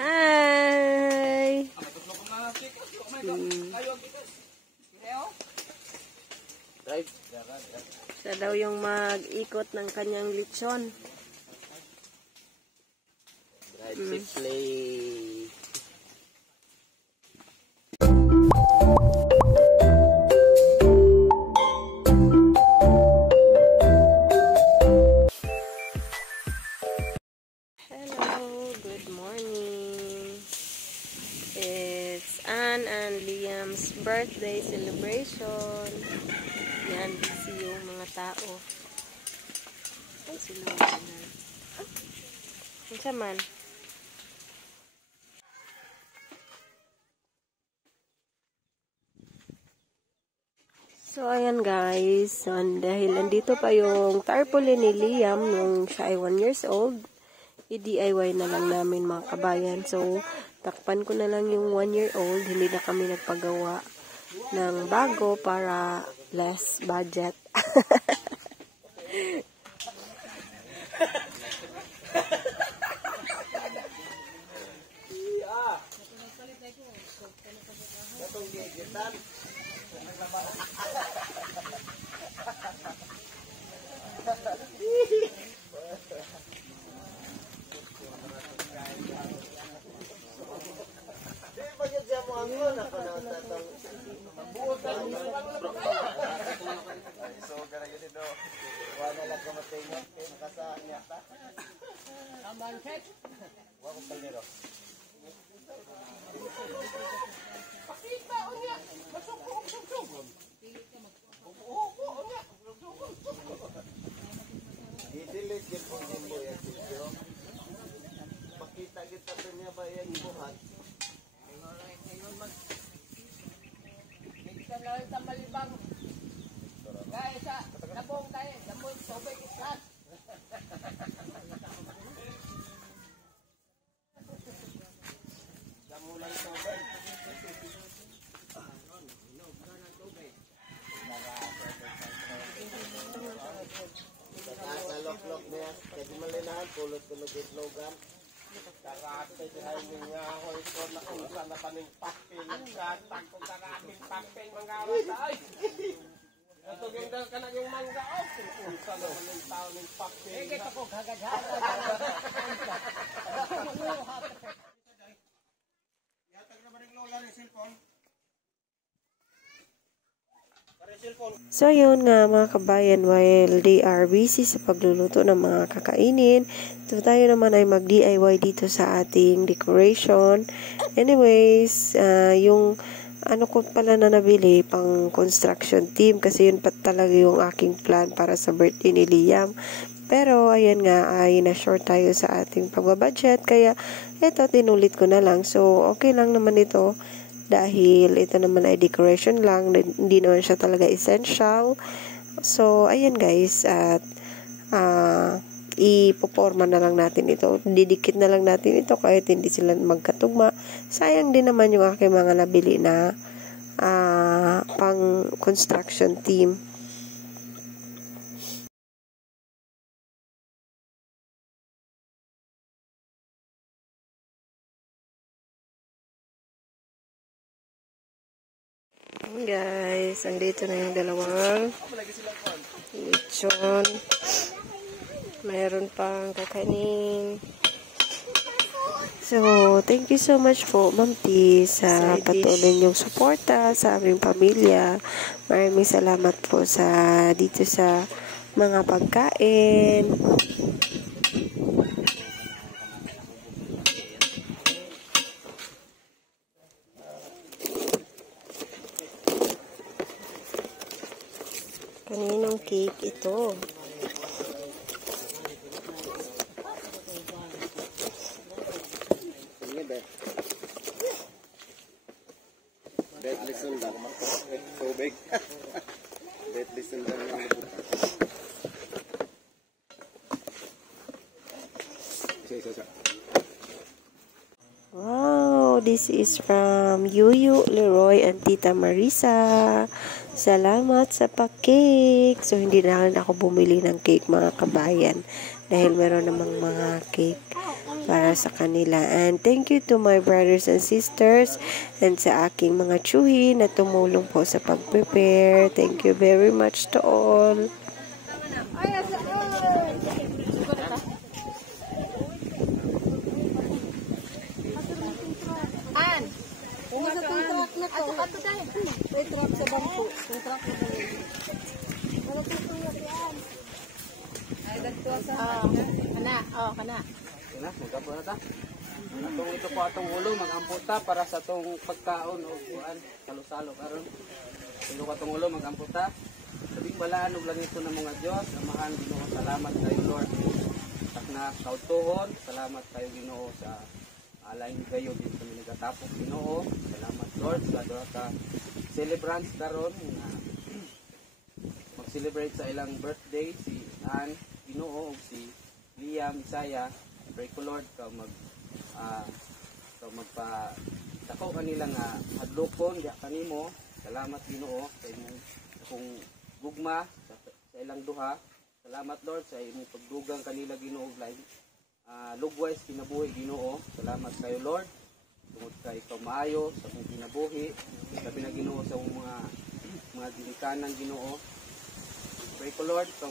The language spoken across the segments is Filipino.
Hi! Siya daw yung mag-ikot ng kanyang lechon. Drive play. Hello, good morning. It's Anne and Liam's birthday celebration. Yan, busy yung mga tao. Ay, sila na. Ano man? So, ayan guys. Dahil nandito pa yung tarpaulin ni Liam nung siya ay 1 years old, i-DIY na lang namin mga kabayan. So, takpan ko na lang yung 1 year old. Hindi na kami nagpagawa ng bago para less budget. Pakita kita niya ba yan buhat? Sa malibang. Guys, sa labong tayo, labong tubig islas. Damulang tubig. Sa lok-lok niya, kasi malinahan, pulot-pulot itlogan. Karate dahil nga hoy ko na unsa na paning papel sa tagko karate papel manggawas ay. Ato gindal ka na yung mangga oh unsa na paning tao ning papel. Ege ko gagaghan. Yatag na ba ning lola ni cellphone? So, yun nga mga kabayan, while they are busy sa pagluluto ng mga kakainin, so tayo naman ay mag-DIY dito sa ating decoration. Anyways, yung ano ko pala na nabili pang construction team kasi yun pa talaga yung aking plan para sa birthday ni Liam. Pero, ayan nga, ay na-short tayo sa ating pagbabudget. Kaya, eto, tinulit ko na lang. So, okay lang naman ito. Dahil ito naman ay decoration lang, hindi naman siya talaga essential. So, ayan guys, at ipoporma na lang natin ito. Didikit na lang natin ito kahit hindi sila magkatugma. Sayang din naman yung aking mga nabili na pang construction team. Guys, andito na yung dalawang lechon. Mayroon pang kakanin. So, thank you so much po, Ma'am T, sa patuloy niyong suporta sa aming pamilya. Maraming salamat po dito sa mga pagkain. Kaninong cake ito? Deadlisten lang. Tubig. Deadlisten lang yung lubutan. Wow, this is from Yuyu, Leroy, and Tita Marisa. Salamat sa pa-cake. So, hindi na rin ako bumili ng cake, mga kabayan. Dahil meron namang mga cake para sa kanila. And thank you to my brothers and sisters and sa aking mga tsuhin na tumulong po sa pag-prepare. Thank you very much to all. Truck sa bangko. Truck na bangko. Wala po ito yan. Ay, dagto sa... kana. Kana. Kana, magkapo na ta. Atong ito po atong ulo, mag-amputa para sa atong pagkaon o kuan, salo-salo karon. Ito po atong ulo, mag-amputa. Sabing balaan og langit ng mga Dios, amahan Ginoo, salamat kayo Lord. Takna kautuhon, salamat kayo Ginoo sa alain kayo din kami nagatapos Ginoo. Salamat Lord sa duha ka celebrants karon nga mag-celebrate sa ilang birthday si Ann Ginoo ug si Liam Isaya. Pray ko Lord ka magpa dako kanila nga hadlokon diha kanimo. Salamat Ginoo sa imong kung gugma sa ilang duha. Salamat Lord sa imong pagdugang kanila Ginoo lain lugwise kinabuhi Ginoo. Salamat kayo Lord tungod kay ikaw maayo sa imong kinabuhi. Sabi na Ginoo sa mga ginikanan Ginoo. Pray ko Lord ikaw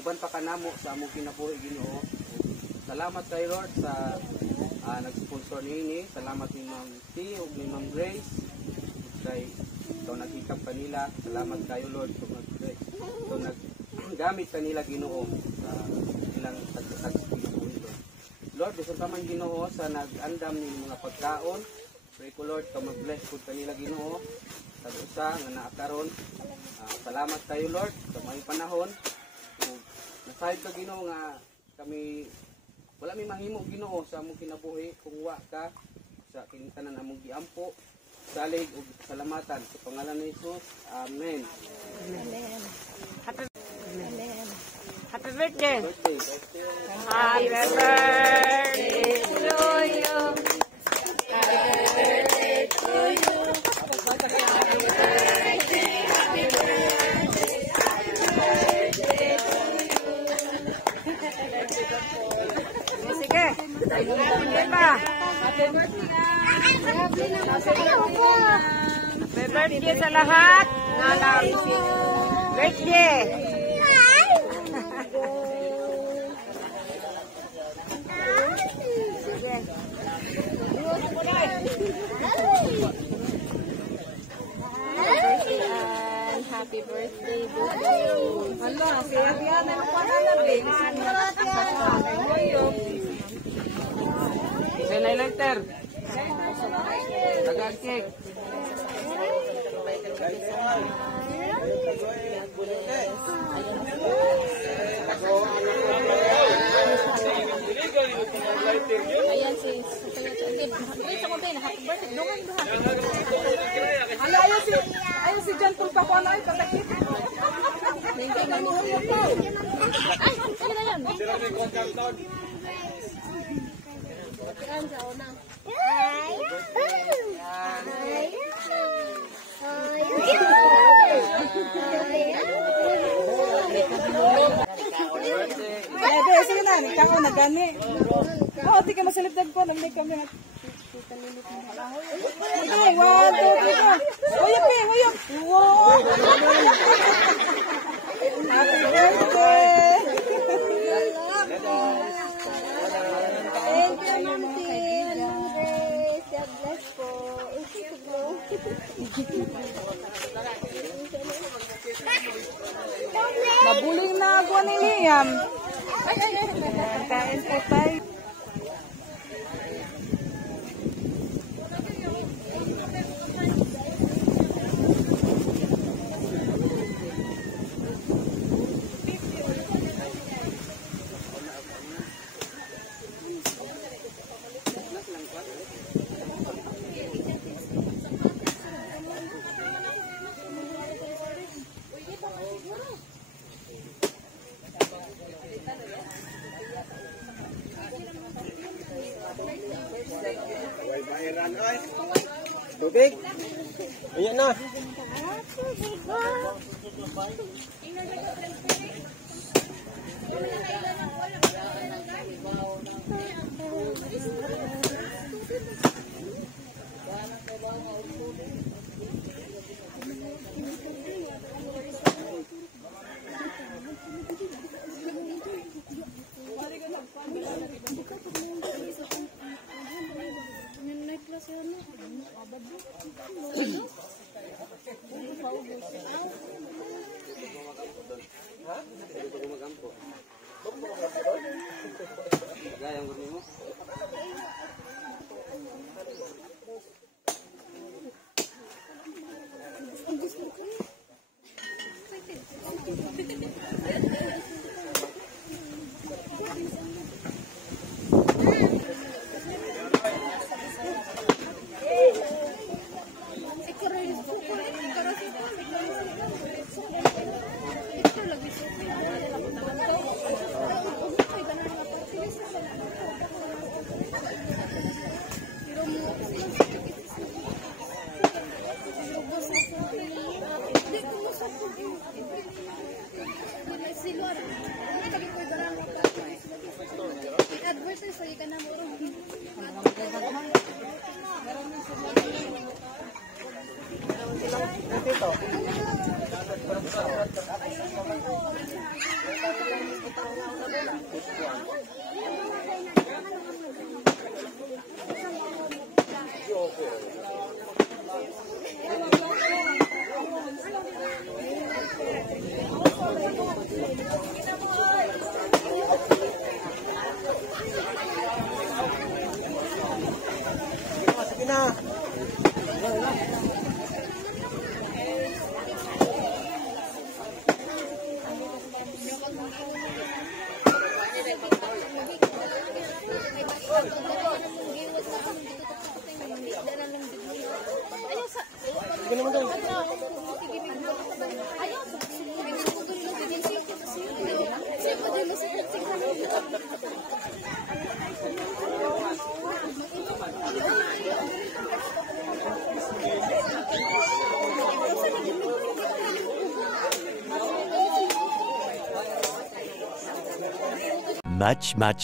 uban pa kanamo sa among kinabuhi Ginoo. Salamat kayo Lord sa nag-sponsor niini. Salamat ni Ma'am T ug ni Ma'am Grace kay ikaw nagikap kanila. Salamat kayo Lord kung gamit kanila Ginoo sa ilang tagtatag Lord, gusto ka man Ginoo sa nag-andam ni mga pagkaon. Pray ko Lord, ka mag-bless po kanila Ginoo. Sa nga naakaron. Salamat kayo Lord sa mga panahon. Nasahib ka Ginoo nga kami wala may mahimo Ginoo sa among kinabuhi kung wa ka sa kinitanan among giampo. Salig ug salamatan sa pangalan ni Jesus. Amen. Amen. Happy birthday! Happy birthday to you. Happy birthday to you. Happy birthday, happy birthday, happy birthday to you. Sige! Happy pa! Happy birthday. Happy birthday sa lahat! Birthday! Happy birthday to you. Ano, siya na ang panalabing. Isa na letter. Taga-cake. Ayan si sa mabay na happy birthday. Dungan duha. Ano, ayun si John Paul Pakuan ay patakit. Hindi ka mo po. Ay, ano na yan? Yan sa una. Eh, sige na, ikaw na gani. Oo, di ka masilipdag po, nagmig kami. Ay, 1, 2, 3, 4. Huyop eh, huyop. Wow! Happy birthday! Thank you, Ma'am Tin. God bless po. Mabuling na ako ni Liam. Kain po tayo. Tubig? Ayan na. Gaya mo mo.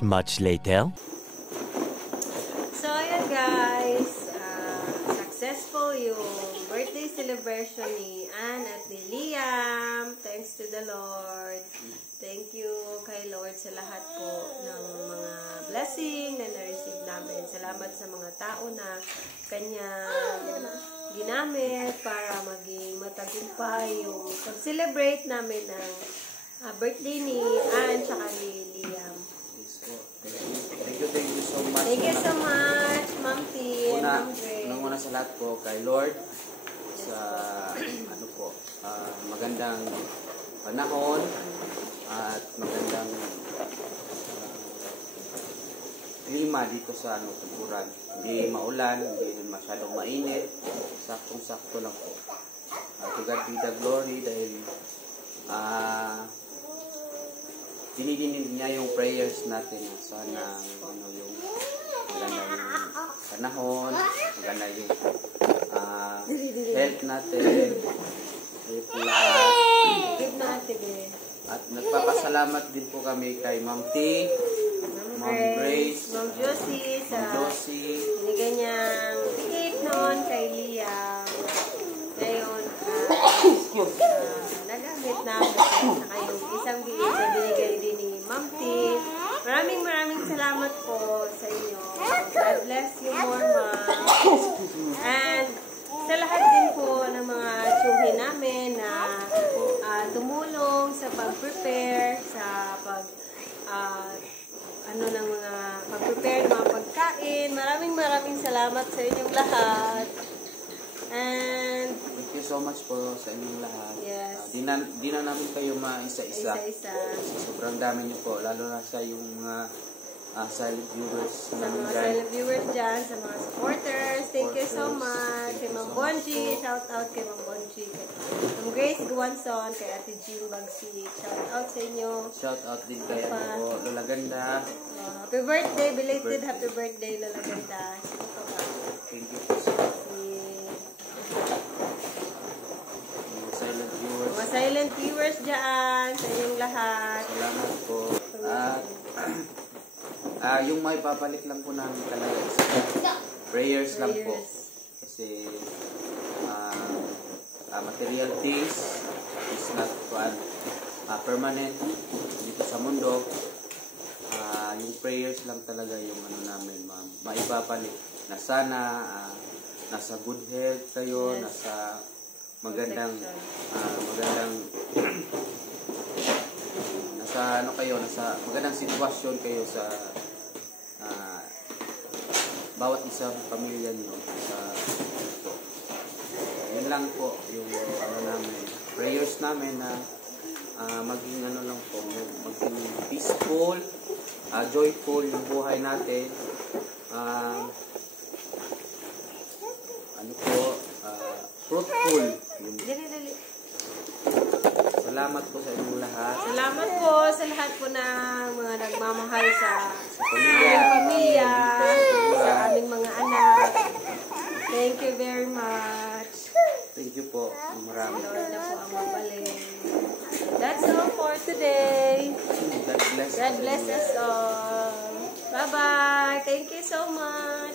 Much later. So, ayan guys. Successful yung birthday celebration ni Ann at ni Liam. Thanks to the Lord. Thank you kay Lord sa lahat po ng mga blessing na na-receive namin. Salamat sa mga tao na kanyang ginamit para maging matagumpay yung pag-celebrate namin ng birthday ni Ann tsaka ni Liam. Thank you so much. Thank you so much, Ma'am Tin, Ma'am Grace. Una sa lahat po kay Lord sa magandang panahon at magandang klima dito sa Tuguran. Hindi maulan, hindi masyadong mainit, saktong-sakto lang po. To God be the glory dahil dinidinig niya yung prayers natin. Sana yung magandang panahon, maganda yung health natin, lahat. Give natin eh. At nagpapasalamat din po kami kay Ma'am T, Ma'am Grace, Ma'am Josie sa binigay niyang ticket noon kay Liam. Ngayon, nagamit namin saka yung isang giit na binigay din ni Ma'am T. Maraming salamat po sa inyo. God bless you more, Ma'am. And sa lahat din po ng mga tsuhin namin na tumulong sa pag-prepare, sa ng mga pag-prepare ng mga pagkain. Maraming salamat sa inyong lahat. And thank you so much po sa inyong lahat. yes, Di na namin kayo maisa-isa. isa-isa. Sobrang dami niyo po, lalo na sa yung mga silent viewers Sa namin mga dyan. silent viewers dyan, sa mga supporters, thank you so much. Kay Ma'am Bonji, shout out kay Ma'am Bonji. Kay Ma'am Grace Guanson, kay Ate Jean Bagsik, shout out sa inyo. Shout out din kay Lola Ganda. Happy birthday, belated happy birthday, Lola Ganda. Sino pa ba? Thank you po so much. Si silent viewers dyan, sa inyong lahat. Salamat po. Yung may papalik lang po namin talaga is prayers lang po. Kasi material things is not permanent dito sa mundo. Yung prayers lang talaga yung namin maibabalik na sana nasa good health kayo, nasa magandang nasa magandang sitwasyon kayo sa bawat isang pamilya niyo yun lang po yung namin prayers namin na maging lang po maging peaceful, joyful yung buhay natin, fruitful yung salamat po sa inyong lahat. Salamat po sa lahat po ng mga nagmamahal sa aming pamilya, sa aming mga anak. Thank you very much. Thank you po. Marami. Lord na po ang mabaling. That's all for today. God bless. God bless us all. Bye-bye. Thank you so much.